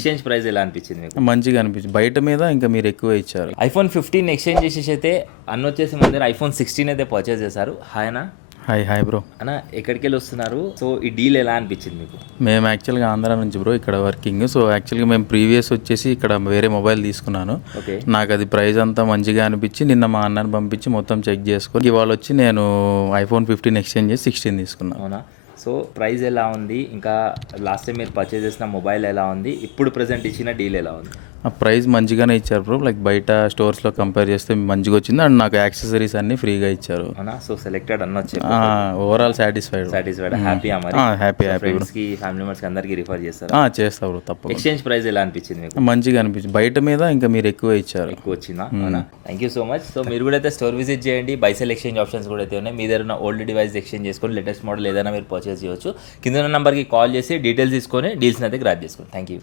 Exchange price ఎలా అనిపించింది మీకు? మంచిగా అనిపించింది. బయట మీద ఇంకా మీరు ఎక్కువ ఇచ్చారు. iPhone 15 ఎక్స్చేంజ్ చేసేసి అయితే అన్న వచ్చేసి మన దగ్గర iPhone 16 అయితే పర్చేస్ చేశారు. హాయ్నా? Hi bro. అన్న ఎక్కడికి వెళ్ళి వస్తున్నారు? సో ఈ డీల్ ఎలా అనిపించింది మీకు? మేము యాక్చువల్గా ఆంధ్ర నుంచి బ్రో, ఇక్కడ వర్కింగ్. సో యాక్చువల్గా మేము ప్రీవియస్ వచ్చేసి ఇక్కడ వేరే మొబైల్ తీసుకున్నాను. ఓకే. నాకు అది ప్రైస్ అంతా మంచిగా అనిపించి నిన్న మా అన్నని పంపించి మొత్తం చెక్ చేసుకొని ఇవాళ వచ్చి నేను iPhone 15 ఎక్స్చేంజ్ చేసి 16 తీసుకున్నాను. అవునా? సో ప్రైస్ ఎలా ఉంది, ఇంకా లాస్ట్ టైం మీరు పర్చేస్ చేసిన మొబైల్ ఎలా ఉంది, ఇప్పుడు ప్రెజెంట్ ఇచ్చిన డీల్ ఎలా ఉంది? ఆ ప్రైస్ మంచిగానే ఇచ్చారు బ్రో. లైక్ బయట స్టోర్స్లో కంపేర్ చేస్తే మంచిగా వచ్చింది అండ్ నాకు యాక్సెసరీస్ అన్ని ఫ్రీగా ఇచ్చారు. అవునా? సో సెలెక్టెడ్ అన్న వచ్చి ఓవరాల్ సాటిస్ఫైడ్ హ్యాపీ మరి? హ్యాపీ ఫ్రెండ్స్ కి ఫ్యామిలీ మెంబర్స్ కి అందరికి రిఫర్ చేస్తారు? చేస్తా బ్రో తప్ప. ఎక్స్చేంజ్ ప్రైస్ ఎలా అనిపించింది మీకు? మంచిగా అనిపించింది. బయట మీద ఇంకా మీరు ఎక్కువ ఇచ్చారు. ఎక్కువ వచ్చిందా? అవునా? Thank you so much. So మీరు కూడా అయితే స్టోర్ విజిట్ చేయండి. బైసెల్ ఎక్స్చేంజ్ ఆప్షన్స్ కూడా అయితే ఉన్నాయి. మీ దగ్గర ఉన్న ఓల్డ్ డివైస్ ఎక్స్చేంజ్ చేసుకొని లేటెస్ట్ మోడల్ ఏదైనా మీరు పర్చేస్ చేయొచ్చు. కింద ఉన్న నెంబర్కి కాల్ చేసి డీటెయిల్స్ తీసుకొని డీల్స్ని అయితే గ్రాప్ చేసుకోండి. Thank you.